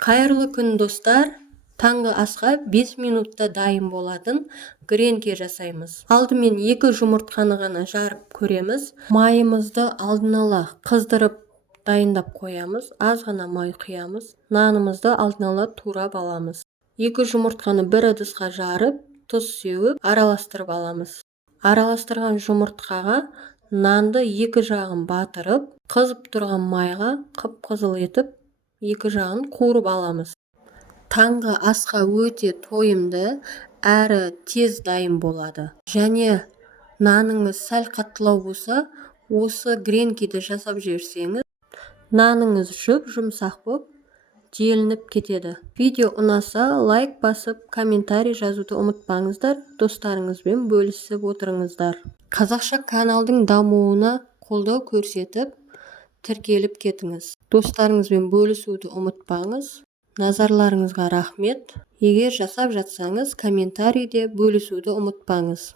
Қайырлы күн достар. Таңғы асқа 5 минутта дайын болатын гренки жасаймыз. Алдымен 2 жұмыртқаны ғана жарып көреміз. Майымызды алдын ала қыздырып дайындап қоямыз. Аз ғана май құямыз. Нанымызды алдын ала турап аламыз. 2 жұмыртқаны бір ыдысқа жарып, тұз сеуіп, араластырып аламыз. Араластырған жұмыртқаға нанды екі жағын батырып, қызып тұрған майға қып-қызыл етіп, екі жағын қуырып аламыз. Таңғы асқа өте тойымды әрі тез дайын болады. Және наныңыз сәл қаттылау болса, осы гренкиді жасап жіберсеңіз, наныңыз жұп-жұмсақ болып желініп кетеді. Видео ұнаса, лайк басып, комментарий жазуды ұмытпаңыздар. Достарыңызбен бөлісіп отырыңыздар. Қазақша каналдың дамуына қолдау көрсетіп, тіркеліп кетіңіз. Достарыңызбен бөлісуді ұмытпаңыз. Назарларыңызға рахмет. Егер жасап жатсаңыз, комментарийде бөлісуді ұмытпаңыз.